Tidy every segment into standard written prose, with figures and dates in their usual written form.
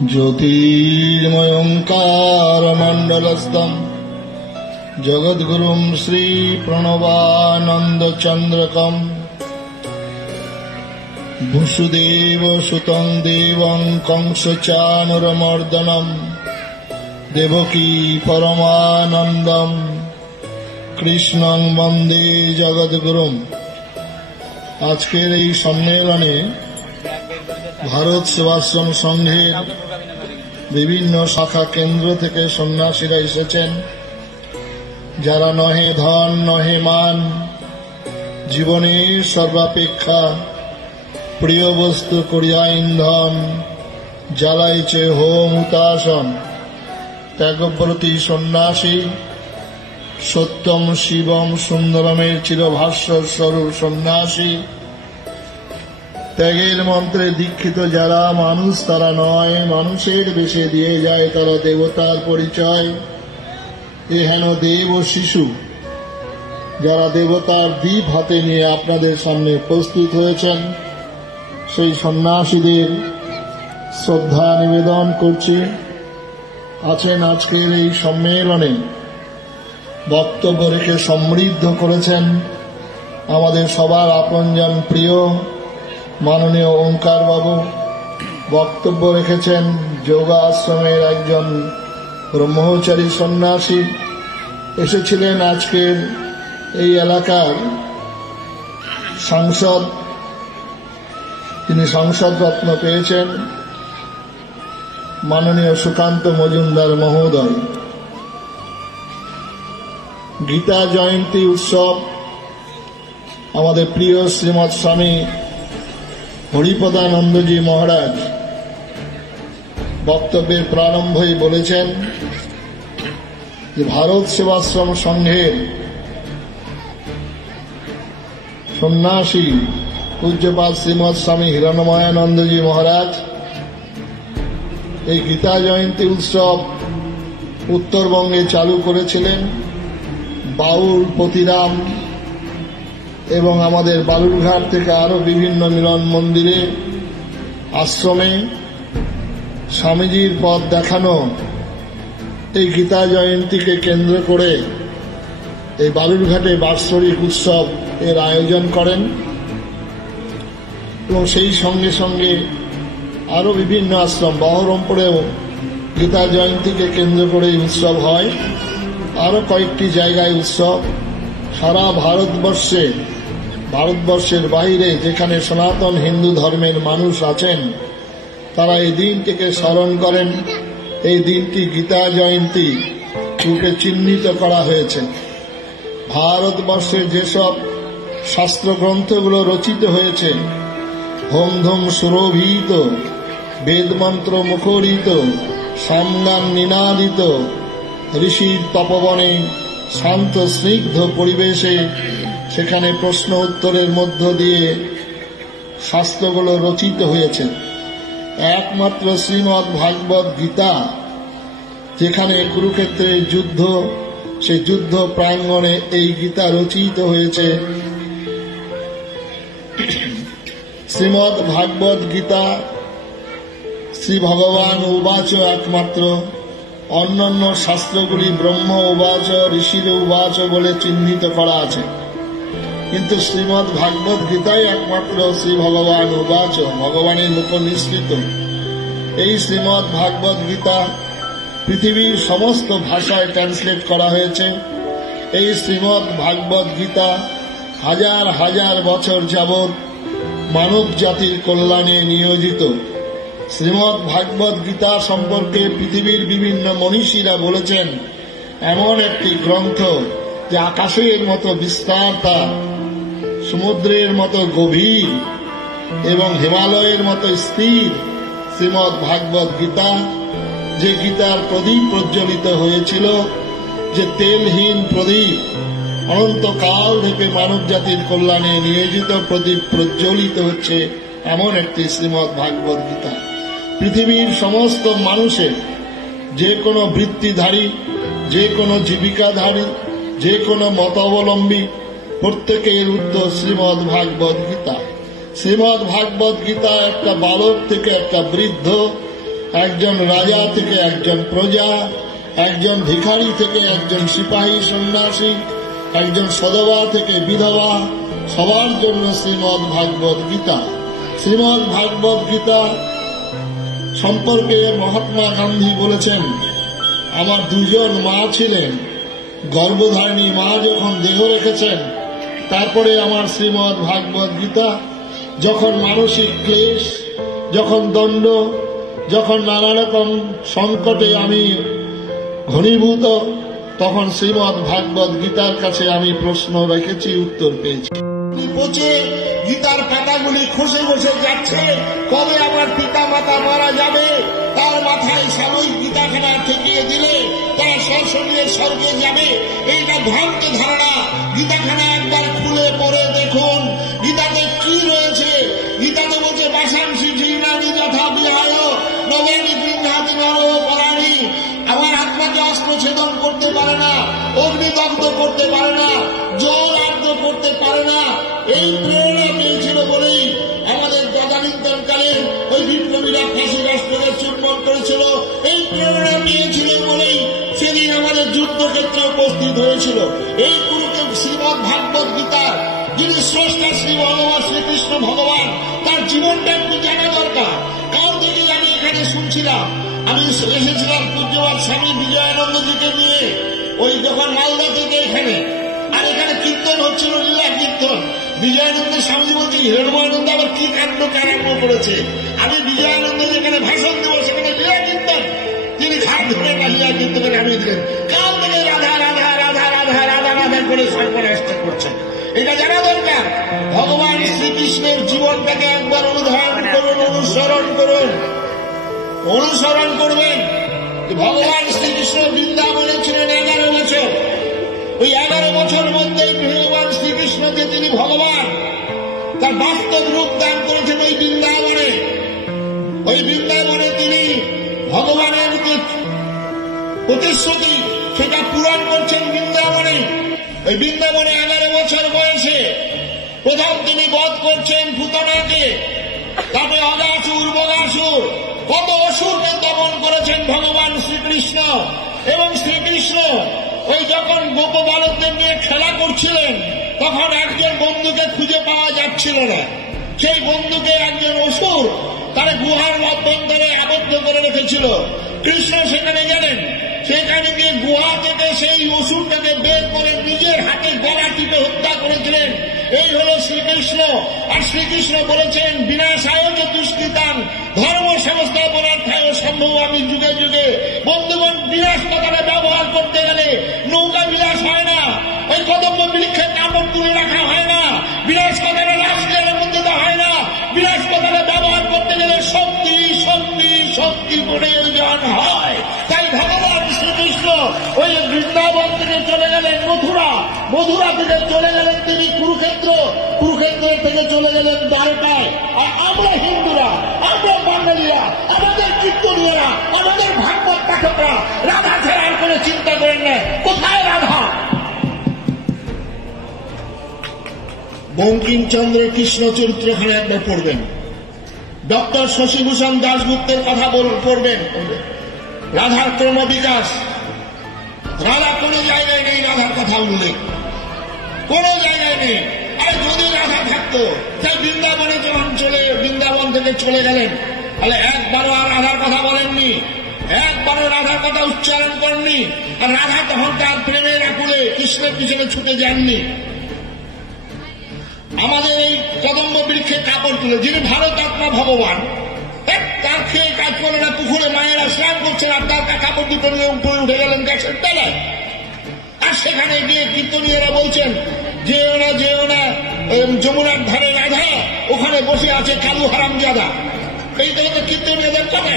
ज्योतिर्मयोऽङ्कारमण्डलस्थं जगद्गुरुं श्रीप्रणवानन्दचन्द्रकं वसुदेवसुतं देवं कंसचाणूरमर्दनं देवकी परमानन्दं कृष्णं वन्दे जगद्गुरुं। आजकेर এই সম্মেলনে ভারত সেবাশ্রম সংঘের বিভিন্ন শাখা কেন্দ্র থেকে সন্ন্যাসীরা এসেছেন, যারা নহে ধন নহে মান, জীবনের সর্বাপেক্ষা প্রিয় বস্তু করিয়া ইন্ধন, জ্বালাইছে হোম হুতাসন। ত্যাগব্রতী সন্ন্যাসী, সত্যম শিবম সুন্দরমের চিরভাষ্য স্বরূপ সন্ন্যাসী, ত্যাগের মন্ত্রে দীক্ষিত যারা মানুষ তারা নয়, মানুষের বেশে দিয়ে যায় তারা দেবতার পরিচয়। এ হেন দেব ও শিশু যারা দেবতার দীপ হাতে নিয়ে আপনাদের সামনে প্রস্তুত হয়েছেন, সেই সন্ন্যাসীদের শ্রদ্ধা নিবেদন করছি। আছেন আজকের এই সম্মেলনে, বক্তব্য রেখে সমৃদ্ধ করেছেন আমাদের সবার আপনজন প্রিয় মাননীয় ওঙ্কার বাবু। বক্তব্য রেখেছেন যোগা আশ্রমের একজন ব্রহ্মচারী সন্ন্যাসী, এসেছিলেন আজকের এই এলাকার সাংসদ, তিনি সংসদ রত্ন পেয়েছেন, মাননীয় সুকান্ত মজুমদার মহোদয়। গীতা জয়ন্তী উৎসব আমাদের প্রিয় শ্রীমৎ স্বামী হরিপদানন্দজি মহারাজ বক্তব্যের প্রারম্ভেই বলেছেন যে ভারত সেবাশ্রম সংঘের সন্ন্যাসী পূজ্যপাদ শ্রীমৎ স্বামী হিরণ্ময়ানন্দজি মহারাজ এই গীতা জয়ন্তী উৎসব উত্তরবঙ্গে চালু করেছিলেন। বাউল পতিরাম এবং আমাদের বালুরঘাট থেকে আরো বিভিন্ন মিলন মন্দিরে আশ্রমে স্বামীজির পথ দেখানো এই গীতা জয়ন্তীকে কেন্দ্র করে এই বালুরঘাটে বাৎসরিক উৎসব এর আয়োজন করেন এবং সেই সঙ্গে সঙ্গে আরো বিভিন্ন আশ্রম বহরমপুরেও গীতা জয়ন্তীকে কেন্দ্র করে উৎসব হয়। আরো কয়েকটি জায়গায় উৎসব। সারা ভারতবর্ষের বাইরে যেখানে সনাতন হিন্দু ধর্মের মানুষ আছেন তারা এই দিনটিকে স্মরণ করেন। এই দিনটি গীতা জয়ন্তী রূপে চিহ্নিত করা হয়েছে। ভারতবর্ষের যেসব শাস্ত্রগ্রন্থগুলো রচিত হয়েছে, হোম ধুম সুরভিত, বেদমন্ত্র মুখরিত, সমগান নিনাদিত, ঋষির তপবনে শান্ত স্নিগ্ধ পরিবেশে সেখানে প্রশ্ন উত্তরের মধ্য দিয়ে শাস্ত্রগুলো রচিত হয়েছে। একমাত্র শ্রীমৎ ভাগবত গীতা, যেখানে কুরুক্ষেত্রের যুদ্ধ, সেই যুদ্ধ প্রাঙ্গণে এই গীতা রচিত হয়েছে। শ্রীমৎ ভাগবত গীতা শ্রী ভগবান উবাচ একমাত্র, অন্যান্য শাস্ত্রগুলি ব্রহ্ম উবাচ, ঋষির উবাচ বলে চিহ্নিত করা আছে, কিন্তু শ্রীমৎ ভাগবত গীতাই একমাত্র শ্রী ভগবান উবাচ, ভগবানের মুখ নিঃসৃত। এই শ্রীমৎ ভাগবত গীতা পৃথিবীর সমস্ত ভাষায় ট্রান্সলেট করা হয়েছে। এই শ্রীমৎ ভাগবত গীতা হাজার হাজার বছর যাবৎ মানব জাতির কল্যাণে নিয়োজিত। শ্রীমৎ ভাগবত গীতা সম্পর্কে পৃথিবীর বিভিন্ন মনীষীরা বলেছেন এমন একটি গ্রন্থ যে আকাশের মতো বিস্তার, তার সমুদ্রের মতো গভীর এবং হিমালয়ের মতো স্থির শ্রীমৎ ভাগবত গীতা। যে গীতার প্রদীপ প্রজ্বলিত হয়েছিল, যে তেলহীন প্রদীপ, অনন্তকাল থেকে মানব জাতির কল্যাণে নিয়োজিত প্রদীপ প্রজ্বলিত হচ্ছে, এমন একটি শ্রীমৎ ভাগবত গীতা। পৃথিবীর সমস্ত মানুষের, যে কোনো বৃত্তিধারী, যে কোনো জীবিকাধারী, যে কোনো মতাবলম্বী, প্রত্যেকের উত্তর শ্রীমৎ ভাগবত গীতা। শ্রীমৎ ভাগবত গীতা একটা বালক থেকে একটা বৃদ্ধ, একজন রাজা থেকে একজন প্রজা, একজন ভিখারি থেকে একজন সিপাহী সন্ন্যাসী, একজন সধবা থেকে বিধবা, সবার জন্য শ্রীমদ্ ভাগবত গীতা। শ্রীমদ্ ভাগবত গীতা সম্পর্কে মহাত্মা গান্ধী বলেছেন, আমার দুজন মা ছিলেন, গর্ভধারিণী মা যখন দেহ রেখেছেন, তারপরে আমার শ্রীমদ্ ভাগবত গীতা যখন মানসিক ক্লেশ, যখন দণ্ড, যখন নানা রকম সংকটে আমি ঘনীভূত, তখন শ্রীমদ্ ভাগবত গীতার কাছে আমি প্রশ্ন রেখেছি, উত্তর পেয়েছি। পচে গীতার পাতাগুলি খসে খসে যাচ্ছে, কবে আমার পিতা মাতা মারা যাবে, তার মাথায় সাময়িক গীতাখানা ঠেকিয়ে দিলে তারা সরাসরি স্বর্গে যাবে, এইটা ভ্রান্ত ধারণা। গীতাখানা একবার খুলে পড়ে দেখুন গীতাতে কি রয়েছে। গীতাতে বলছে বাসাংশী জীর্ণানি যথা বিহায় নবানি গৃহাতি নর পরাণী। আমার আত্মাকে অস্ত্র ছেদন করতে পারে না, অগ্নিদগ্ধ করতে পারে না, জল আর্দ্র করতে পারে না। এই প্রেরণা পেয়েছিল বলেই আমাদের তদানীন্তনকালে ওই বিপ্লবীরা ফাঁসি রাষ্ট্রকে চূর্ণন করেছিল। এই প্রেরণা পেয়েছিল বলেই সেদিন আমাদের যুদ্ধক্ষেত্রে উপস্থিত হয়েছিল। এই কুরুক্ষেত্র শ্রীমদ্ ভাগবত গীতার যিনি স্রষ্টা শ্রী ভগবান শ্রীকৃষ্ণ ভগবান, তার জীবনটা একটু জানা দরকার। কাল থেকে আমি এখানে শুনছিলাম, আমি এসেছিলাম পূজ্যবাদ স্বামী বিজয়ানন্দজিকে নিয়ে, ওই যখন মালদা থেকে এখানে, আর এখানে কীর্তন হচ্ছিল, লীলা কীর্তন। বিজয়ানন্দ স্বামীজি বলছে হিরণময়ানন্দ আবার কি কাণ্ড কারাম্য করেছে। আমি বিজয়ানন্দ যেখানে ভাষণ দেবো সেখানে লীলা কীর্তন, তিনি খাট ধরে লীলা কীর্তন আমি দিলেন। কাল থেকে রাধা রাধা রাধা রাধা রাধা রাধা করে সর্বনাশটা করছেন। এটা জানা দরকার। ভগবান শ্রীকৃষ্ণের জীবনটাকে একবার অনুধারণ করুন, অনুসরণ করুন, অনুসরণ করবেন। ভগবান শ্রীকৃষ্ণ বৃন্দাবনে ছিলেন 11 বছর। ওই 11 বছর মধ্যেই ভগবান শ্রীকৃষ্ণকে তিনি ভগবান তার বাস্তব রূপ দান করেছেন ওই বৃন্দাবনে। ওই বৃন্দাবনে তিনি ভগবানের যে প্রতিশ্রুতি সেটা পূরণ করছেন বৃন্দাবনে। ওই বৃন্দাবনে 11 বছর বয়সে প্রথম তিনি বধ করছেন পুতনাকে, তারপরে অগাসুর বগাসুর কত অসুরকে দমন করেছেন ভগবান শ্রীকৃষ্ণ। এবং শ্রীকৃষ্ণ ওই যখন গোপ বালকদের নিয়ে খেলা করছিলেন, তখন একজন বন্ধুকে খুঁজে পাওয়া যাচ্ছিল না। সেই বন্ধুকে একজন অসুর তার গুহার অভ্যন্তরে আবদ্ধ করে রেখেছিল। কৃষ্ণ সেখানে গেলেন, সেখানে গিয়ে গুহা থেকে সেই অসুরটাকে বের করে নিজের হাতে গলা টিপে হত্যা করেছিলেন। এই হল শ্রীকৃষ্ণ। আর শ্রীকৃষ্ণ বলেছেন বিনাশায় দুষ্কৃতাং ধর্ম সংস্থাপনার্থায় সম্ভব আমি যুগে যুগে। বন্ধুগণ, বিনাশ কথাটা ব্যবহার করতে গেলে নৌকা বিলাস হয় না, ওই কদম্ব বৃক্ষে কাপড় তুলে রাখা হয় না, বিনাশ কথাটা রাষ্ট্রের মধ্যে হয় না। বিনাশ কথাটা ব্যবহার করতে গেলে শক্তি শক্তি শক্তি প্রয়োজন হয়। তাই ভগবান শ্রীকৃষ্ণ ওই বৃন্দাবন থেকে চলে গেলেন মথুরা, মথুরা থেকে চলে গেলেন তিনি কুরুক্ষেত্র, কুরুক্ষেত্র থেকে চলে গেলেন দ্বারকায়। আর আমরা হিন্দুরা, আমরা বাঙালিরা, আমাদের কীর্তনীয়রা, আমাদের ভাগবত পাঠকরা রাধা ছাড়া আর কোনো চিন্তা করেন না। কোথায় রাধা? বঙ্কিমচন্দ্র কৃষ্ণ চরিত্রখানে একবার পড়বেন, ডক্টর শশীভূষণ দাশগুপ্তের কথা পড়বেন, রাধার ক্রমবিকাশ। রাধা কোনো জায়গায় নেই, রাধার কথা উল্লেখ কোনো জায়গায় নেই। আর যদি রাধা থাকতো, তাই বৃন্দাবনে যখন বৃন্দাবন থেকে চলে গেলেন, তাহলে একবারও আর রাধার কথা বলেননি, একবারও রাধার কথা উচ্চারণ করেননি। আর রাধা তখন তার প্রেমের আকুলে কৃষ্ণের পিছনে ছুটে যাননি। আমাদের এই কদম্ব বৃক্ষে কাপড় তুলে, যিনি ভারতাত্মা ভগবান, তার খেয়ে কাজ করে না, পুকুরে মায়েরা স্নান করছেন, আর তার কাপড় দুটো নিয়ে উঠে গেলেন গ্যাসের তলায়। আর সেখানে গিয়ে কীর্তনীয়রা বলছেন যেও না যেও না, যমুনার ধারে রাধা, ওখানে বসে আছে কালু হারামজাদা। এই থেকে তো কীর্তনীয়দের কথা।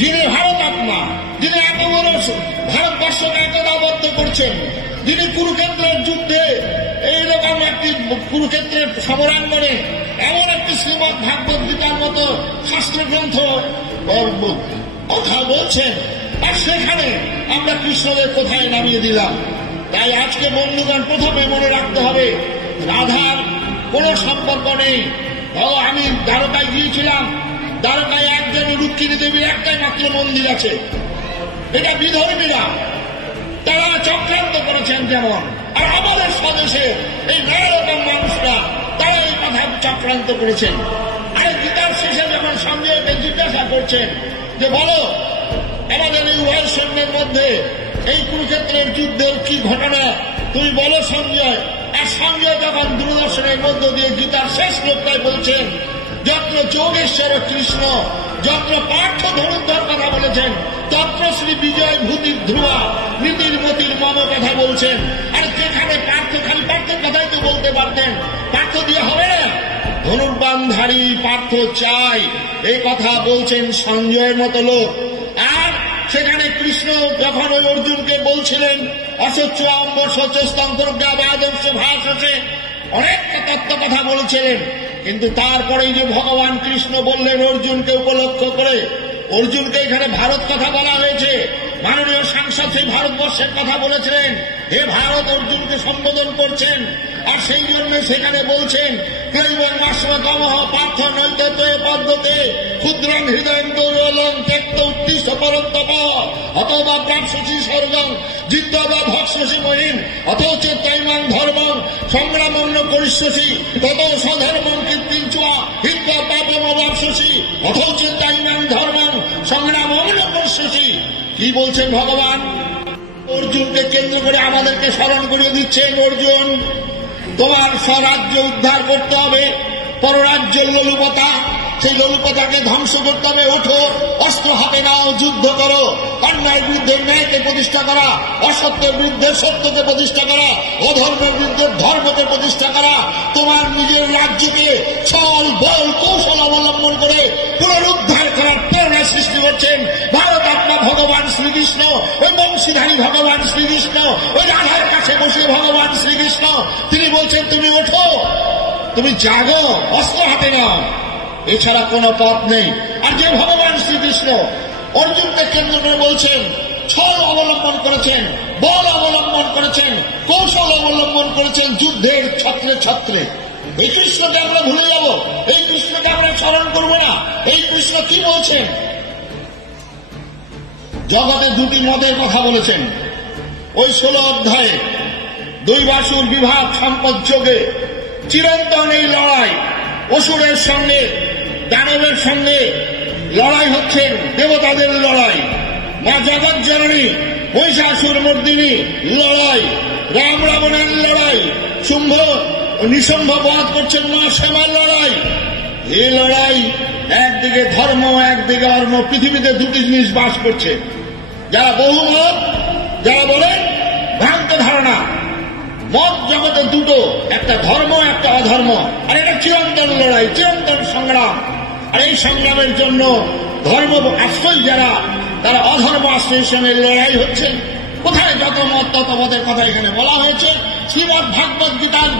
যিনি ভারতাত্মা, যিনি এত বড় ভারতবর্ষকে একতাবদ্ধ করছেন, যিনি কুরুক্ষেত্রের যুদ্ধে এইরকম একটি কুরুক্ষেত্রের সমরাঙ্গনে এমন একটি শ্রীমদ্ ভাগবত গীতার মতো শাস্ত্রগ্রন্থ কথা বলছেন, আর সেখানে আমরা কৃষ্ণদের কোথায় নামিয়ে দিলাম। তাই আজকে বন্ধুগণ, প্রথমে মনে রাখতে হবে রাধার কোনো সম্পর্ক নেই। আমি দ্বারকায় গিয়েছিলাম, দ্বারকায় একজন রুক্মিণী দেবীর একটাই মাত্র মন্দির আছে। এটা বিধর্মীরা তারা চক্রান্ত করেছেন যেমন, আর আমাদের স্বদেশে এই নানা রকম মানুষরা তারা এই কথা চক্রান্ত করেছেন। আর গীতার শেষে যখন সঞ্জয়কে জিজ্ঞাসা করছেন যে বলো আমাদের এই উভয় সৈন্যের মধ্যে এই কুরুক্ষেত্রের যুদ্ধের কি ঘটনা তুমি বলো সঞ্জয়। আর সঞ্জয় যখন দূরদর্শনের মধ্য দিয়ে গীতার শেষ শ্লোকটায় বলছেন যত্র যোগেশ্বর কৃষ্ণ যত্র পার্থ ধনুর্ধর কথা বলেছেন, তত্র শ্রী বিজয় ভূতির ধ্রুবা নীতির মতির মম কথা বলছেন। আর যেখানে পার্থ, খালি পার্থের কথাই তো বলতে পারতেন, পার্থ দিয়ে হবে না, ধনুর্বাণধারী পার্থ চাই, এই কথা বলছেন সঞ্জয়ের মতো লোক। আর সেখানে কৃষ্ণ যখন ওই অর্জুনকে বলছিলেন অসচ্ছ অম্বরস্যস্তন্ত্রজ্ঞাবাদংশ ভাষসে, অনেকটা তত্ত্ব কথা বলেছিলেন, কিন্তু তারপরেই যে ভগবান কৃষ্ণ বললেন অর্জুনকে উপলক্ষ করে, অর্জুনকে এখানে ভারত কথা বলা হয়েছে, মাননীয় সাংসদ সেই ভারতবর্ষের কথা বলেছিলেন, হে ভারত অর্জুনকে সম্বোধন করছেন। আর সেই জন্য সেখানে বলছেন পার্থ নৈততে পদ্ধতে ক্ষুদ্রং হৃদয় দৌরলং ত্যক্ত উত্তিষ্ঠ পরন্তপ অথবা প্রাপ্সি স্বর্গং জিদ্বা ভক্ষসি মহিন অথচ তৈমাং ধর্মং সংগ্রামন্য করিষ্যসি তত স্বধর্মং কীর্তিং চুয়া হিত্বা পাপম অবাপসি অথচ তৈমাং ধর্মং সংগ্রামন্য করিষ্যসি। কি বলছেন ভগবান? অর্জুনকে কেন্দ্র করে আমাদেরকে স্মরণ করিয়ে দিচ্ছেন, অর্জুন তোমার স্বরাজ্য উদ্ধার করতে হবে, পররাজ্যের লোলুপতা, সেই লোলুপতাকে ধ্বংস করতে হবে। ওঠো, অস্ত্র হাতে নাও, যুদ্ধ করো, অন্যায়ের বিরুদ্ধে ন্যায়কে প্রতিষ্ঠা করা, অসত্যের বিরুদ্ধে সত্যকে প্রতিষ্ঠা করা, অধর্মের বিরুদ্ধে ধর্মকে প্রতিষ্ঠা করা। তোমার নিজের রাজ্যকে ছল বল কৌশল অবলম্বন করে পুনরুদ্ধার করার প্রেরণা সৃষ্টি করছেন ভারত আত্মা ভগবান শ্রীকৃষ্ণ, ওই বংশীধারী ভগবান শ্রীকৃষ্ণ, ওই রাধার কাছে বসে ভগবান শ্রীকৃষ্ণ। তিনি বলছেন তুমি ওঠো, তুমি জাগো, অস্ত্র হাতে নাও, এছাড়া কোনো পথ নেই। আর যে ভগবান শ্রীকৃষ্ণ অর্জুনকে কেন্দ্র করে বলছেন, ছল অবলম্বন করেছেন, বল অবলম্বন করেছেন, কৌশল অবলম্বন করেছেন যুদ্ধের ছত্রে ছত্রে, এই কৃষ্ণকে আমরা ভুলে যাব, এই কৃষ্ণকে আমরা স্মরণ করবো না। এই কৃষ্ণ কি বলছেন? জগতে দুটি মদের কথা বলেছেন ওই 16 অধ্যায়ে। দৈবাসুর বিভাগ সম্পদ যোগে চিরন্তন এই লড়াই, অসুরের সঙ্গে দানবের সঙ্গে লড়াই হচ্ছেন, দেবতাদের লড়াই, মা জগৎ জননী মহিষাসুর মর্দিনী লড়াই, রাম রাবণের লড়াই, শুম্ভ নিঃসম্ভ বধ করছেন মা শ্যামার লড়াই। এই লড়াই, একদিকে ধর্ম একদিকে অর্ম, পৃথিবীতে দুটি জিনিস বাস করছে। যারা বহুমত, যারা বলেন ভ্রান্ত ধারণা, মত জগতে দুটো, একটা ধর্ম একটা অধর্ম, আর এটা চিরন্তন লড়াই, চিরন্তন সংগ্রাম। আর এই সংগ্রামের জন্য ধর্ম আশ্রয় যারা, তারা অধর্ম আশ্রয়ের সঙ্গে লড়াই হচ্ছে। কোথায় যত মত তত মতের কথা এখানে বলা হয়েছে। শ্রীমদ্ ভাগবত গীতার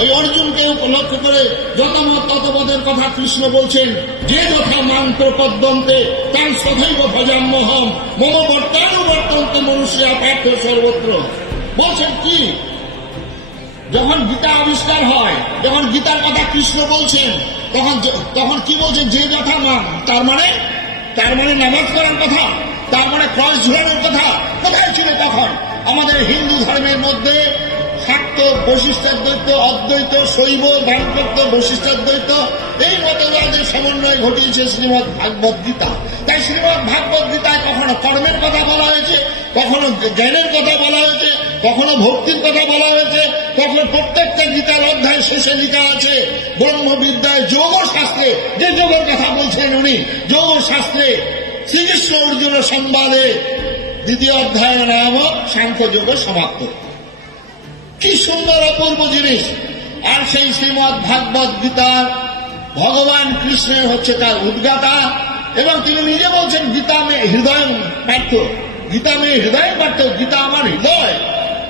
ওই অর্জুনকে উপলক্ষ করে যত মত তত মতের কথা কৃষ্ণ বলছেন, যে যথা মান্ত্র পদ্মন্তে তার সদৈব ভজাম্যহম মম বর্তানুবর্তন্তে মনুষ্য পার্থ সর্বত্র। বলছেন কি, যখন গীতা আবিষ্কার হয়, যখন গীতার কথা কৃষ্ণ বলছেন, তখন কি বলছেন? যে যথা মান, তার মানে নামাজ পড়ার কথা, তার মানে ক্রস ঝুলানোর কথা। কোথায় ছিল তখন? আমাদের হিন্দু ধর্মের মধ্যে শাক্ত, বৈশিষ্ট্যাদ্বৈত, অদ্বৈত, শৈব, বামপত্য, বৈশিষ্ট্যাদ্বৈত, এই মতবাদের সমন্বয় ঘটিয়েছে শ্রীমদ্ ভাগবত গীতা। তাই শ্রীমদ্ ভাগবত গীতায় কখনো কর্মের কথা বলা হয়েছে, কখনো জ্ঞানের কথা বলা হয়েছে, কখনো ভক্তির কথা বলা হয়েছে, কখনো প্রত্যেকটা গীতার অধ্যায় শেষে লেখা আছে ব্রহ্মবিদ্যায় যোগ শাস্ত্রে, যে যোগের কথা বলছেন উনি, যোগ শাস্ত্রে শ্রীকৃষ্ণ অর্জুন সংবাদে 2য় অধ্যায়ের নাম সাংখ্যযোগ সমাপ্ত। কি সুন্দর অপূর্ব জিনিস। আর সেই শ্রীমদ্ ভাগবত গীতার ভগবান কৃষ্ণের হচ্ছে তার উদ্গাতা, এবং তিনি নিজে বলছেন গীতা মে হৃদয় পার্থ, গীতা মে হৃদয় পার্থ, গীতা আমার হৃদয়।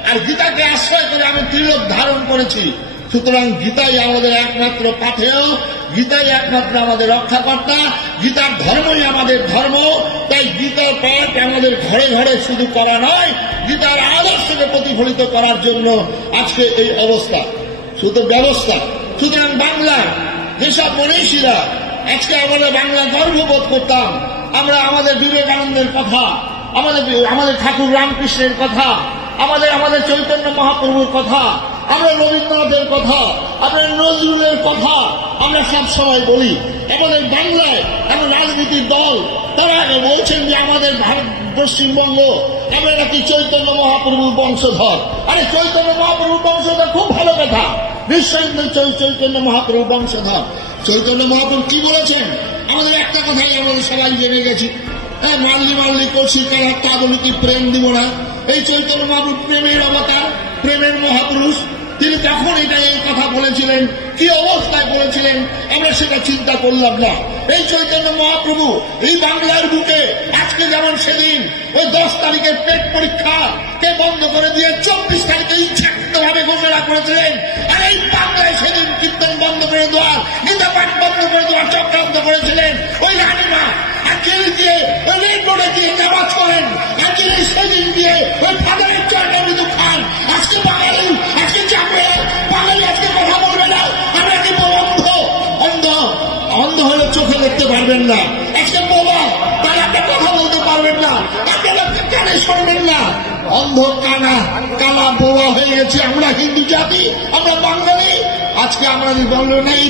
আর গীতাকে আশ্রয় করে আমি ত্রিলোক ধারণ করেছি। সুতরাং গীতাই আমাদের একমাত্র পাথেয়, গীতাই একমাত্র আমাদের রক্ষাকর্তা, গীতার ধর্মই আমাদের ধর্ম। তাই গীতার পাঠ আমাদের ঘরে ঘরে শুধু করা নয়, গীতার আদর্শকে প্রতিফলিত করার জন্য আজকে এই অবস্থা, শুধু ব্যবস্থা। সুতরাং বাংলার যেসব মনীষীরা আজকে আমরা বাংলা গর্ববোধ করতাম। আমরা আমাদের বিবেকানন্দের কথা, আমাদের ঠাকুর রামকৃষ্ণের কথা, আমাদের চৈতন্য মহাপ্রভুর কথা, আমরা রবীন্দ্রনাথের কথা, আমরা নজরুলের কথা আমরা সবসময় বলি। আমাদের বাংলায় এমন রাজনীতির দল তারা বলছেন যে আমাদের পশ্চিমবঙ্গ আমরা নাকি চৈতন্য মহাপ্রভুর বংশধর। আরে চৈতন্য মহাপ্রভুর বংশধর খুব ভালো কথা, নিশ্চয়ই চৈতন্য মহাপ্রভুর বংশধর। চৈতন্য মহাপ্রভু কি বলেছেন আমাদের একটা কথাই আমাদের সবাই জেনে গেছি, মাল্লি করছি কারা তা বলি কি প্রেম দিব না। এই চৈতন্য মহাপ্রভু প্রেমের অবতার, প্রেমের মহাপুরুষ। তিনি তখন এই কথা বলেছিলেন, কি অবস্থায় বলেছিলেন আমরা সেটা চিন্তা করলাম না। এই চৈতন্য মহাপ্রভু এই বাংলার বুকে আজকে যেমন সেদিন ওই 10 তারিখের পেট পরীক্ষা কে বন্ধ করে দিয়ে 24 তারিখে ইচ্ছাকৃতভাবে ঘোষণা করেছিলেন। আর এই বাংলায় সেদিন কীর্তন বন্ধ করে দেওয়ার, গীতা পাঠ বন্ধ করে দেওয়ার চক্রান্ত করেছিলেন ওই রানীমা। আজকের দিয়ে ওই রেড রোডে দিয়ে নামাজ করেন, আজকের সেদিন দিয়ে ওই ফাদারের চরণে মৃদু খান। আজকে বাঙালি, আজকে চাপড়ে বাঙালি আজকে কথা বলবে না। আমরা কি অন্ধ হলে চোখে দেখতে পারবেন না। আজকে বলা তারা একটা কথা বলতে পারবেন না, আপনারা কানে শুনবেন না। অন্ধ কালা বোয়া হয়ে গেছে আমরা হিন্দু জাতি, আমরা বাঙালি। আজকে আমাদের বললো নেই